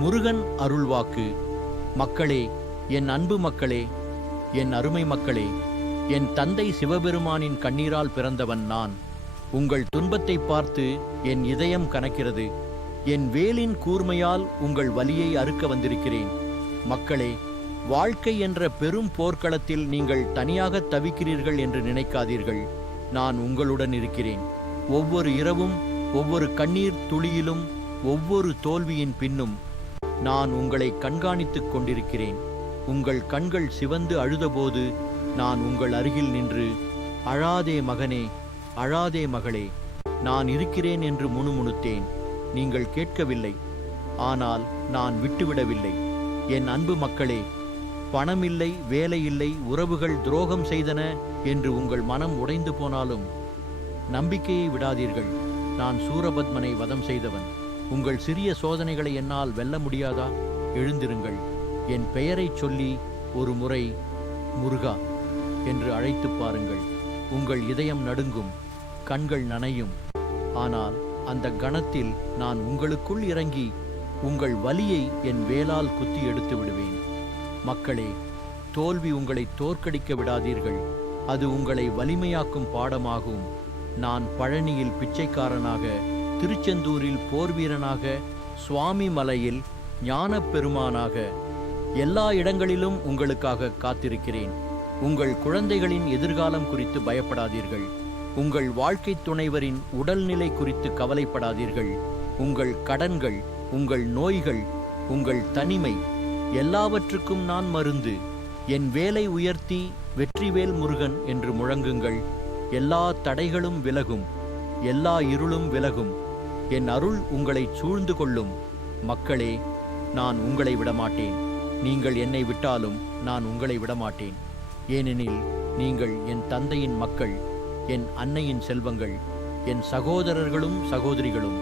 முருகன் அருள்வாக்கு. மக்களே, என் அன்பு மக்களே, என் அருமை மக்களே, என் தந்தை சிவபெருமானின் கண்ணீரால் பிறந்தவன் நான். உங்கள் துன்பத்தை பார்த்து என் இதயம் கனக்கிறது. என் வேலின் கூர்மையால் உங்கள் வலியை அறுக்க வந்திருக்கிறேன். மக்களே, வாழ்க்கை என்ற பெரும் போர்க்களத்தில் நீங்கள் தனியாக தவிக்கிறீர்கள் என்று நினைக்காதீர்கள். நான் உங்களுடன் இருக்கிறேன். ஒவ்வொரு இரவும், ஒவ்வொரு கண்ணீர் துளியிலும், ஒவ்வொரு தோல்வியின் பின்னும் நான் உங்களை கண்காணித்துக் கொண்டிருக்கிறேன். உங்கள் கண்கள் சிவந்து அழுதபோது நான் உங்கள் அருகில் நின்று, அழாதே மகனே, அழாதே மகளே, நான் இருக்கிறேன் என்று முணுமுணுத்தேன். நீங்கள் கேட்கவில்லை. ஆனால் நான் விட்டுவிடவில்லை. என் அன்பு மக்களே, பணமில்லை, வேலையில்லை, உறவுகள் துரோகம் செய்தன என்று உங்கள் மனம் உடைந்து போனாலும் நம்பிக்கையை விடாதீர்கள். நான் சூரபத்மனை வதம் செய்தவன். உங்கள் சிறிய சோதனைகளை என்னால் வெல்ல முடியாதா? எழுந்திருங்கள். என் பெயரைச் சொல்லி ஒரு முறை முருகா என்று அழைத்துப் பாருங்கள். உங்கள் இதயம் நடுங்கும், கண்கள் நனையும். ஆனால் அந்த கணத்தில் நான் உங்களுக்குள் இறங்கி உங்கள் வலியை என் வேலால் குத்தி எடுத்து விடுவேன். மக்களே, தோல்வி உங்களை தோற்கடிக்க விடாதீர்கள். அது உங்களை வலிமையாக்கும் பாடமாகும். நான் பழனியில் பிச்சைக்காரனாக, திருச்செந்தூரில் போர்வீரனாக, சுவாமி மலையில் ஞானப் பெருமானாக, எல்லா இடங்களிலும் உங்களுக்காக காத்திருக்கிறேன். உங்கள் குழந்தைகளின் எதிர்காலம் குறித்து பயப்படாதீர்கள். உங்கள் வாழ்க்கை துணைவரின் உடல்நிலை குறித்து கவலைப்படாதீர்கள். உங்கள் கடன்கள், உங்கள் நோய்கள், உங்கள் தனிமை, எல்லாவற்றுக்கும் நான் மருந்து. என் வேலை உயர்த்தி வெற்றிவேல் முருகன் என்று முழங்குங்கள். எல்லா தடைகளும் விலகும், எல்லா இருளும் விலகும். என் அருள் உங்களை சூழ்ந்து கொள்ளும். மக்களே, நான் உங்களை விடமாட்டேன். நீங்கள் என்னை விட்டாலும் நான் உங்களை விடமாட்டேன். ஏனெனில் நீங்கள் என் தந்தையின் மக்கள், என் அன்னையின் செல்வங்கள், என் சகோதரர்களும் சகோதரிகளும்.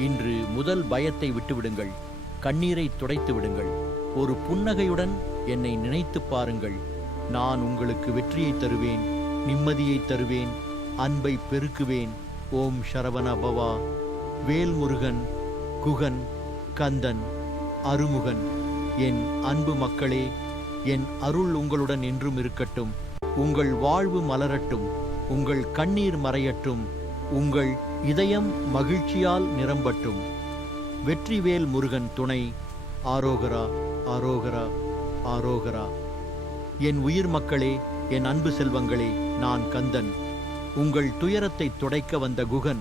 இன்று முதல் பயத்தை விட்டுவிடுங்கள். கண்ணீரை துடைத்து விடுங்கள். ஒரு புன்னகையுடன் என்னை நினைத்து பாருங்கள். நான் உங்களுக்கு வெற்றியை தருவேன், நிம்மதியை தருவேன், அன்பை பெருக்குவேன். ஓம் சரவண பவா. வேல்முருகன், குகன், கந்தன், அருமுகன். என் அன்பு மக்களே, என் அருள் உங்களுடன் என்றும் இருக்கட்டும். உங்கள் வாழ்வு மலரட்டும், உங்கள் கண்ணீர் மறையட்டும், உங்கள் இதயம் மகிழ்ச்சியால் நிரம்பட்டும். வெற்றிவேல் முருகன் துணை. ஆரோகரா, ஆரோகரா, ஆரோகரா. என் உயிர் மக்களே, என் அன்பு செல்வங்களே, நான் கந்தன், உங்கள் துயரத்தை துடைக்க வந்த குகன்.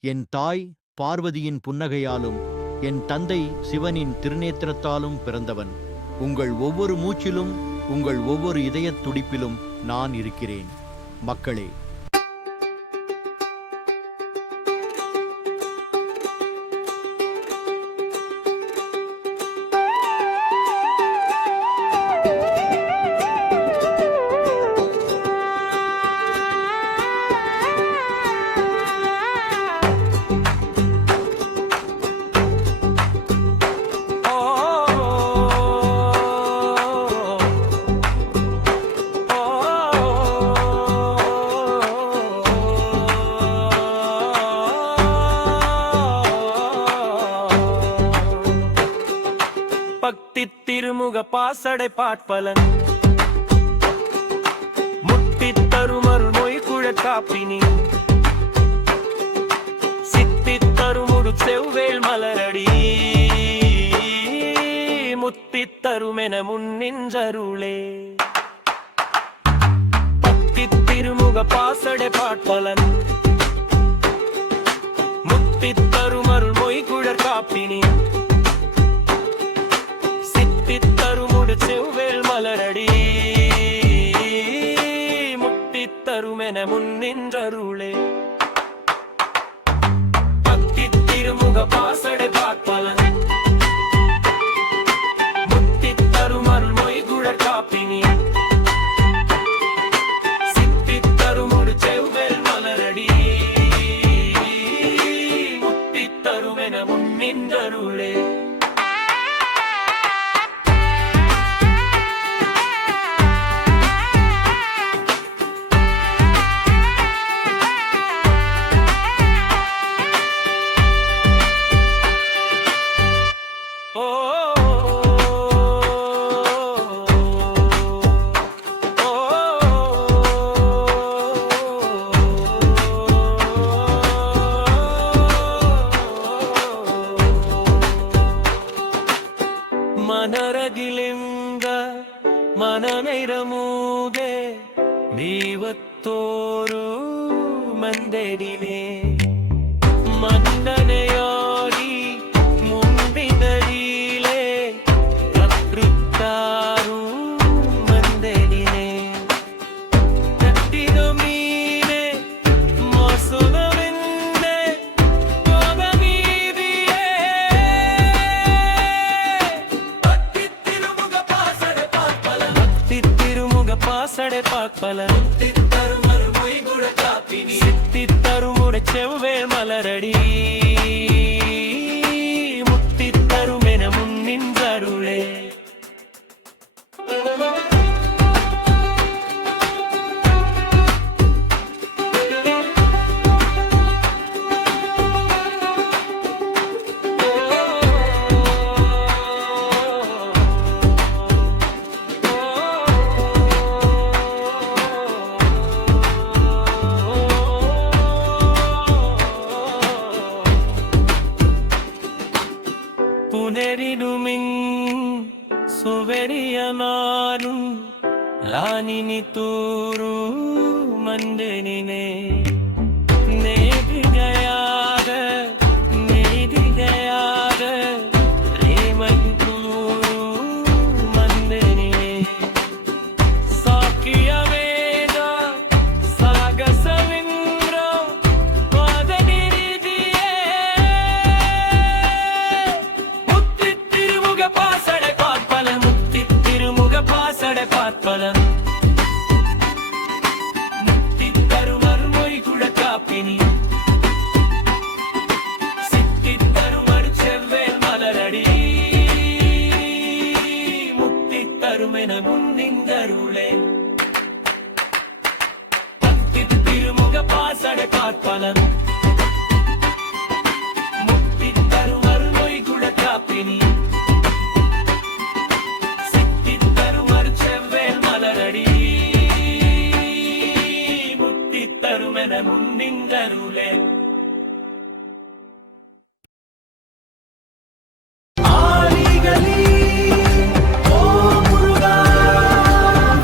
என் தாய் பார்வதியின் புன்னகையாலும் என் தந்தை சிவனின் திருநேத்திரத்தாலும் பிறந்தவன். உங்கள் ஒவ்வொரு மூச்சிலும், உங்கள் ஒவ்வொரு இதயத் துடிப்பிலும் நான் இருக்கிறேன். மக்களே, பக்தி திருமுக பாசடை பாட்பலன் முட்டி தருமர் நோய் குழற் காப்பினி சித்தி தருமுடு செவ்வேள் மலரடி முத்தி தருமென முன்னின்றருளே. பக்தி திருமுக பாசடை பாட்பலன் முத்தி தருமர் நோய் குழற் காப்பினி தருமுடு செவ்வேள் மலரடி முக்தி தருமென முன்னின்றருளே. பக்தி திருமுக பாசடை பாட்பலன் முக்தி தருமருள் மொய் குழற் காப்பினி சித்தி தருமுடு செவ்வேள் மலரடி முக்தி தருமென முன்னின்றருளே. ಮನರಗಿಲಿಂದ ಮನನೈರಮೂಗೆ ನೀವತ್ತೋರು ಮಂದೆಡಿನೇ ಮಂಡನೆಯೋಡಿ ಮುಂದಿನರೀಲೆ ಕೃತ್ತಾರು ಮಂದೆಡಿನೇ ಕಟ್ಟಿದ ಮೀನೆ ಮೋಸದ ವೆನ್ನೆ ಹೋಗ ನೀದಿಯೇ ತಿರುಮುಗ ಪಾಸಡೆ ಪಾಕ್ಪಲ ಪಾಕ್ಪಲ ಮುತ್ತಿತ್ತರು ಮರುಮೊಯ್ಗುಳ ಕಾಪಿನಿ ಸಿತ್ತಿತ್ತರು ಮುಡೆ ಚೆವ್ವೆ ಮಲರಡಿ ಮುತ್ತಿತ್ತರು ಮೆನ ಮುನ್ನಿಂದರುಳೆ പുനരിടുമിങ് സുവരിയനാനും റാണിനി തൂരു മന്ദനിനെ നേടുകയാക നേടുകയാക രേമൂരു മന്ദനിനെ സാക്കിയ വേദ സാഗസവിന്ദ്ര വാദനിരിതിയേ பாசடை பாற்பல முத்தி திருமுக பாசடை பார்ப்பல முத்தி தருமர் மொய்குழ காப்பினி சித்தி தருமர் செவ்வேல் மலரடி முத்தி தருமென முன்னிந்தருளே பத்தி திருமுக பாசடை பார்ப்பல முத்தி Dharmar மொய்குழ காப்பினி முன்னிந்தருளே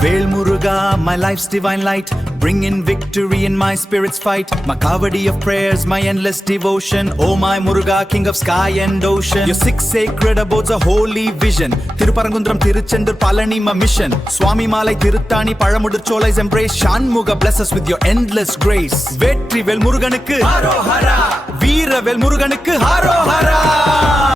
Vel Muruga, my life's divine light, bringing victory in my spirit's fight. My kavadi of prayers, my endless devotion. Oh my Muruga, king of sky and ocean. Your six sacred abodes a holy vision. Thiruparangundram, Tiruchendur, Palani, my mission. Swami Malai, Tirutani, Paramudur Cholai's embrace. Shanmuga, bless us with your endless grace. Vetri Vel Muruganukku Haro Hara, Veera Vel Muruganukku Haro Hara.